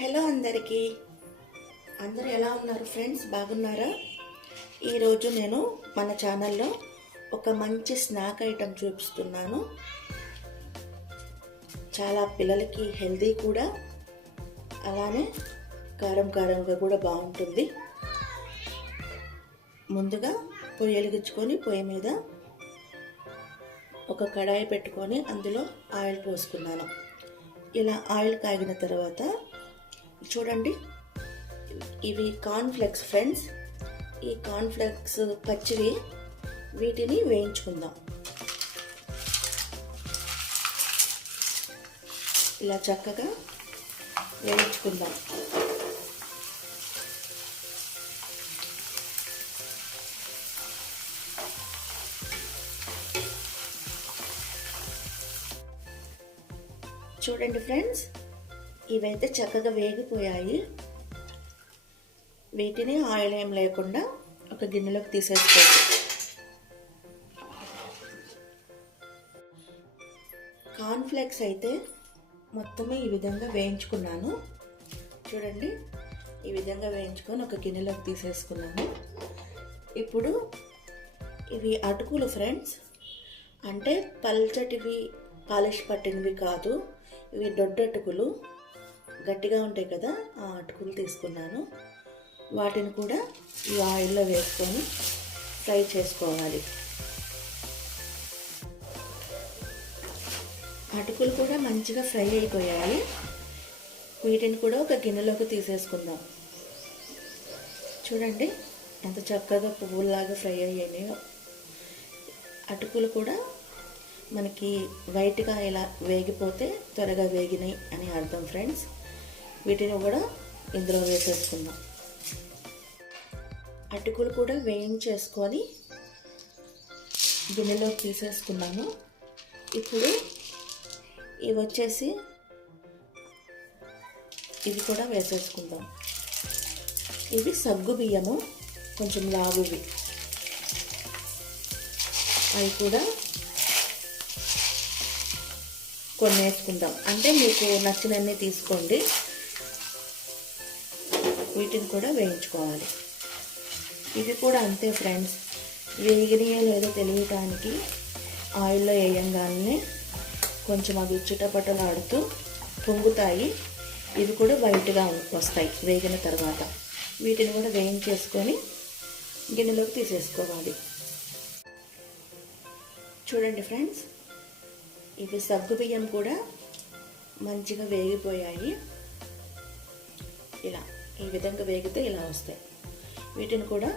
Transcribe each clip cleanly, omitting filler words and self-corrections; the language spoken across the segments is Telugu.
హలో అందరికీ, అందరూ ఎలా ఉన్నారు ఫ్రెండ్స్? బాగున్నారా? ఈరోజు నేను మన ఛానల్లో ఒక మంచి స్నాక్ ఐటెం చూపిస్తున్నాను. చాలా పిల్లలకి హెల్దీ కూడా, అలానే కారంగా కూడా బాగుంటుంది. ముందుగా పొయ్యి వెలిగించుకొని పొయ్యి మీద ఒక కడాయి పెట్టుకొని అందులో ఆయిల్ పోసుకున్నాను. ఇలా ఆయిల్ కాగిన తర్వాత చూడండి, ఇవి కార్న్ఫ్లెక్స్ ఫ్రెండ్స్. ఈ కార్న్ఫ్లెక్స్ పచ్చివి, వీటిని వేయించుకుందాం. ఇలా చక్కగా వేయించుకుందాం. చూడండి ఫ్రెండ్స్, ఇవైతే చక్కగా వేగిపోయాయి. వీటిని ఆయిల్ ఏం లేకుండా ఒక గిన్నెలోకి తీసేసుకోండి. కార్న్ఫ్లేక్స్ అయితే మొత్తమే ఈ విధంగా వేయించుకున్నాను. చూడండి, ఈ విధంగా వేయించుకొని ఒక గిన్నెలోకి తీసేసుకున్నాను. ఇప్పుడు ఇవి అటుకులు ఫ్రెండ్స్, అంటే పల్చటివి పాలిష్ పట్టినవి కాదు. ఇవి దొడ్డటుకులు, గట్టిగా ఉంటాయి కదా, ఆ అటుకులు తీసుకున్నాను. వాటిని కూడా ఈ ఆయిల్లో వేసుకొని ఫ్రై చేసుకోవాలి. అటుకులు కూడా మంచిగా ఫ్రై అయిపోయాయి. వీటిని కూడా ఒక గిన్నెలోకి తీసేసుకుందాం. చూడండి ఎంత చక్కగా పువ్వుల్లాగా ఫ్రై అయ్యాయో. అటుకులు కూడా మనకి వైట్గా ఇలా వేగిపోతే త్వరగా వేగినాయి అని అర్థం ఫ్రెండ్స్. వీటిని కూడా ఇందులో వేసేసుకుందాం. అటుకులు కూడా వేయించేసుకొని గిన్నెలోకి తీసేసుకున్నాము. ఇప్పుడు ఇవి వచ్చేసి ఇవి కూడా వేసేసుకుందాం. ఇవి సగ్గు బియ్యము, కొంచెం లావువి. అవి కూడా కొన్ని వేసుకుందాం, అంటే మీకు నచ్చినన్ని తీసుకోండి. వీటిని కూడా వేయించుకోవాలి. ఇవి కూడా అంతే ఫ్రెండ్స్, వేగినాయో లేదో తెలియటానికి ఆయిల్లో వేయంగానే కొంచెం అవి చిటపటలాడుతూ పొంగుతాయి. ఇవి కూడా వైట్గా వస్తాయి వేగిన తర్వాత. వీటిని కూడా వేయించేసుకొని గిన్నెలోకి తీసేసుకోవాలి. చూడండి ఫ్రెండ్స్, ఇవి సగ్గు బియ్యం కూడా మంచిగా వేగిపోయాయి. ఇలా ఈ విధంగా వేగితే ఇలా వస్తాయి. వీటిని కూడా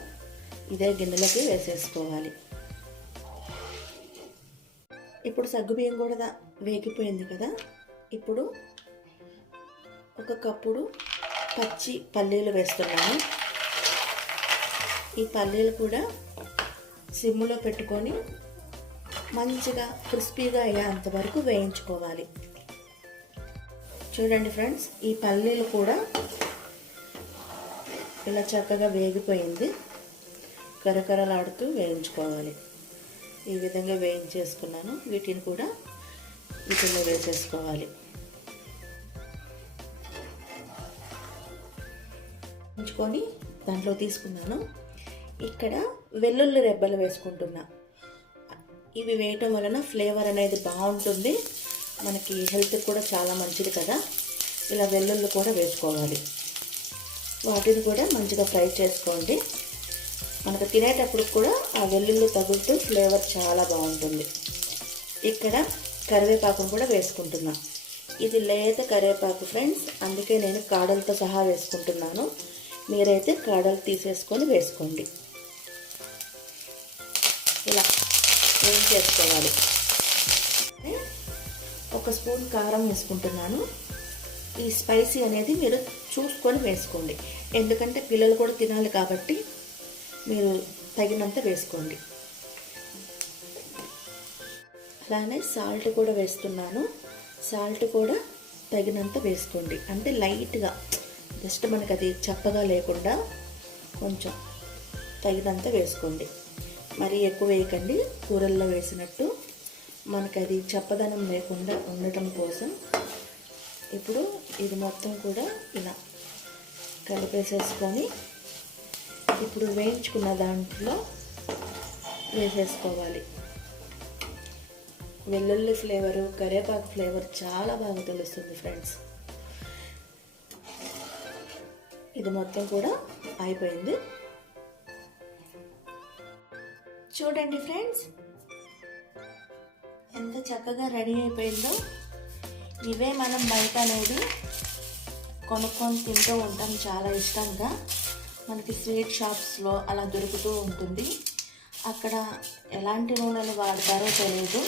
ఇదే గిన్నెలోకి వేసేసుకోవాలి. ఇప్పుడు సగ్గు బియ్యం కూడా వేగిపోయింది కదా. ఇప్పుడు ఒక కప్పుడు పచ్చి పల్లీలు వేస్తున్నాను. ఈ పల్లీలు కూడా సిమ్లో పెట్టుకొని మంచిగా క్రిస్పీగా అయ్యేంత వరకు వేయించుకోవాలి. చూడండి ఫ్రెండ్స్, ఈ పల్లీలు కూడా ఇలా చక్కగా వేగిపోయింది. కరకరలాడుతూ వేయించుకోవాలి. ఈ విధంగా వేయించేసుకున్నాను. వీటిని కూడా వీటిలో వేసేసుకోవాలి. వేయించుకొని దాంట్లో తీసుకున్నాను. ఇక్కడ వెల్లుల్లి రెబ్బలు వేసుకుంటున్నా. ఇవి వేయటం వలన ఫ్లేవర్ అనేది బాగుంటుంది, మనకి హెల్త్ కూడా చాలా మంచిది కదా. ఇలా వెల్లుల్లి కూడా వేసుకోవాలి. వాటిని కూడా మంచిగా ఫ్రై చేసుకోండి. మనకు తినేటప్పుడు కూడా ఆ వెల్లుల్లి తగులుతూ ఫ్లేవర్ చాలా బాగుంటుంది. ఇక్కడ కరివేపాకును కూడా వేసుకుంటున్నా. ఇది లేత కరివేపాకు ఫ్రెండ్స్, అందుకే నేను కాడలతో సహా వేసుకుంటున్నాను. మీరైతే కాడలు తీసేసుకొని వేసుకోండి. ఇలా వేయించేసుకోవాలి. ఒక స్పూన్ కారం వేసుకుంటున్నాను. ఈ స్పైసీ అనేది మీరు చూసుకొని వేసుకోండి, ఎందుకంటే పిల్లలు కూడా తినాలి కాబట్టి మీరు తగినంత వేసుకోండి. అలానే సాల్ట్ కూడా వేస్తున్నాను. సాల్ట్ కూడా తగినంత వేసుకోండి, అంటే లైట్గా, జస్ట్ మనకు అది చప్పగా లేకుండా కొంచెం తగినంత వేసుకోండి. మరీ ఎక్కువ వేయకండి, కూరల్లో వేసినట్టు మనకు అది చప్పదనం లేకుండా ఉండటం కోసం ఇప్పుడు ఇది మొత్తం కూడా ఇలా కలిపేసేసుకొని ఇప్పుడు వేయించుకున్న దాంట్లో వేసేసుకోవాలి. వెల్లుల్లి ఫ్లేవరు, కరివేపాకు ఫ్లేవర్ చాలా బాగా తెలుస్తుంది ఫ్రెండ్స్. ఇది మొత్తం కూడా అయిపోయింది. చూడండి ఫ్రెండ్స్ ఎంత చక్కగా రెడీ అయిపోయిందో. ఇవే మనం బయట అనేది కొనుక్కొని తింటూ ఉంటాం చాలా ఇష్టంగా. మనకి స్వీట్ షాప్స్లో అలా దొరుకుతూ ఉంటుంది. అక్కడ ఎలాంటి నూనెలు వాడతారో తెలియదు.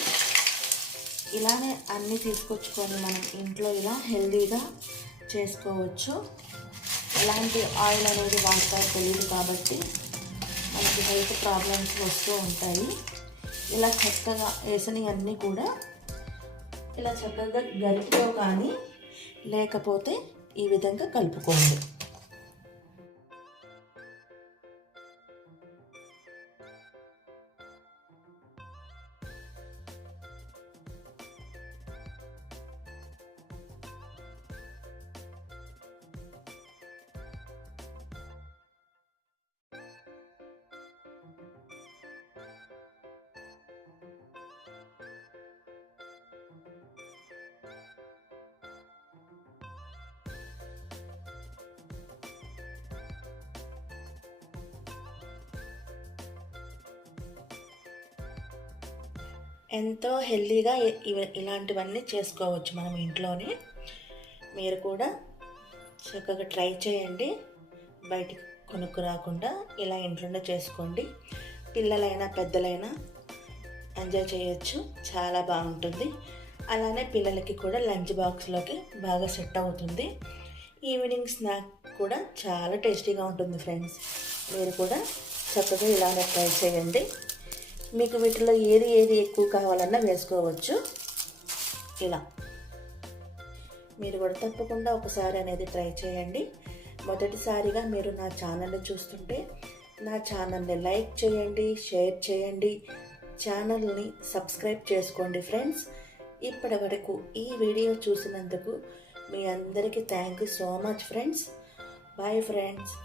ఇలానే అన్నీ తీసుకొచ్చుకొని మనం ఇంట్లో ఇలా హెల్తీగా చేసుకోవచ్చు. ఎలాంటి ఆయిల్ అనేది వాడతారో తెలియదు కాబట్టి మనకి హెల్త్ ప్రాబ్లమ్స్ వస్తూ ఉంటాయి. ఇలా చక్కగా వేసినవన్నీ కూడా ఇలా చక్కగా గరిటెతో కానీ లేకపోతే ఈ విధంగా కలుపుకోండి. ఎంతో హెల్తీగా ఇలాంటివన్నీ చేసుకోవచ్చు మనం ఇంట్లోనే. మీరు కూడా చక్కగా ట్రై చేయండి. బయటికి కొనుక్కు రాకుండా ఇలా ఇంట్లోనే చేసుకోండి. పిల్లలైనా పెద్దలైనా ఎంజాయ్ చేయొచ్చు, చాలా బాగుంటుంది. అలానే పిల్లలకి కూడా లంచ్ బాక్స్లోకి బాగా సెట్ అవుతుంది. ఈవినింగ్ స్నాక్ కూడా చాలా టేస్టీగా ఉంటుంది ఫ్రెండ్స్. మీరు కూడా చక్కగా ఇలానే ట్రై చేయండి. మీకు వీటిలో ఏది ఎక్కువ కావాలన్నా వేసుకోవచ్చు. ఇలా మీరు కూడా తప్పకుండా ఒకసారి అనేది ట్రై చేయండి. మొదటిసారిగా మీరు నా ఛానల్ని చూస్తుంటే నా ఛానల్ని లైక్ చేయండి, షేర్ చేయండి, ఛానల్ని సబ్స్క్రైబ్ చేసుకోండి ఫ్రెండ్స్. ఇప్పటి వరకు ఈ వీడియో చూసినందుకు మీ అందరికీ thank you so much friends. Bye friends.